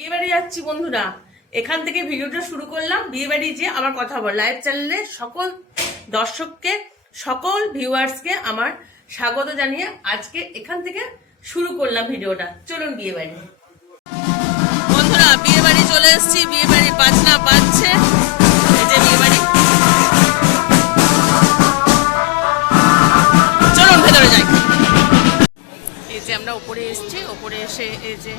বিয়ে বাড়ি যাচ্ছি বন্ধুরা, এখান থেকে ভিডিওটা শুরু করলাম। বিয়ে বাড়ি যে আমার কথা বল লাইভ চ্যানেলে সকল দর্শককে, সকল ভিউয়ার্সকে আমার স্বাগত জানিয়ে আজকে এখান থেকে শুরু করলাম ভিডিওটা। চলুন বিয়ে বাড়ি। বন্ধুরা বিয়ে বাড়ি চলে এসেছি, বিয়ে বাড়ি বাজনা বাজছে, এই যে বিয়ে বাড়ি। চলুন ভেতরে যাই। এই যে আমরা উপরে এসেছি, উপরে এসে এই যে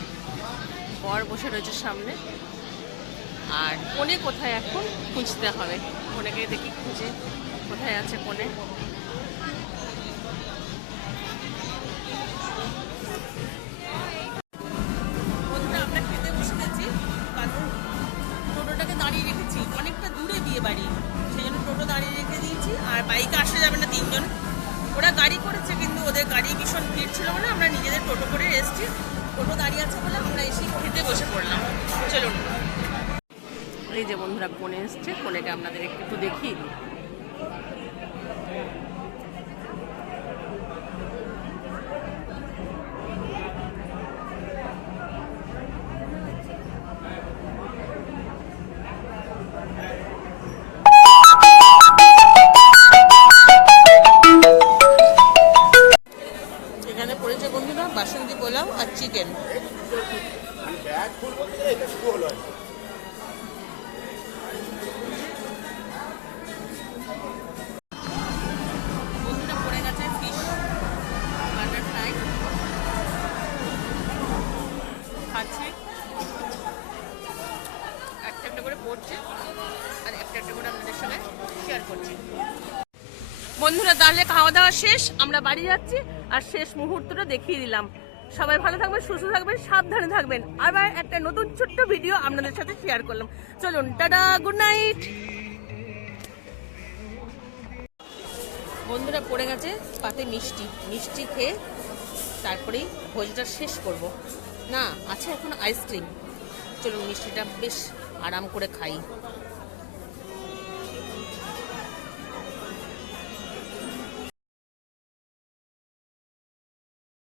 বর বসে রয়েছে সামনে, আর কোণে কোথায় এখন খুঁজতে হবে। কোণেকে দেখি খুঁজে কোথায় আছে কোণে। বন্ধুরা আমরা খেতে বসে গেছি, কারণ টোটোটাকে দাঁড়িয়ে রেখেছি অনেকটা দূরে বিয়ে বাড়ি, সেই জন্য টোটো দাঁড়িয়ে রেখে দিয়েছি। আর বাইকে আসা যাবে না, তিনজন। ওরা গাড়ি করেছে কিন্তু ওদের গাড়ি ভীষণ ভিড় ছিল বলে আমরা নিজেদের টোটো করে এসেছি। টোটো দাঁড়িয়ে আছে বলে আমরা এসে খেতে বসে পড়লাম। চলুন। এই যে বন্ধুরা কোণে এসছে, কোণেকে আপনাদের একটু দেখিয়ে দিই। এখানে পড়েছে বন্ধুরা বাসন্তী পোলাও আর চিকেন। বন্ধুরা পড়ে গেছে ফিশ বাটার ফ্রাই, খাচ্ছি। একটা একটা করে পড়ছে আর একটা একটা করে আপনাদের সঙ্গে শেয়ার করছি। বন্ধুরা তাহলে খাওয়া দাওয়া শেষ, আমরা বাড়ি যাচ্ছি। আর শেষ মুহূর্তটা দেখিয়ে দিলাম। সবাই ভালো থাকবেন, সুস্থ থাকবেন, সাবধানে থাকবেন। আবার একটা নতুন ছোট্ট ভিডিও আপনাদের সাথে শেয়ার করলাম। চলুন টাটা, গুড নাইট। বন্ধুরা পড়ে গেছে পাতে মিষ্টি, মিষ্টি খেয়ে তারপরেই ভোজটা শেষ করব। না, আছে এখন আইসক্রিম। চলুন মিষ্টিটা বেশ আরাম করে খাই।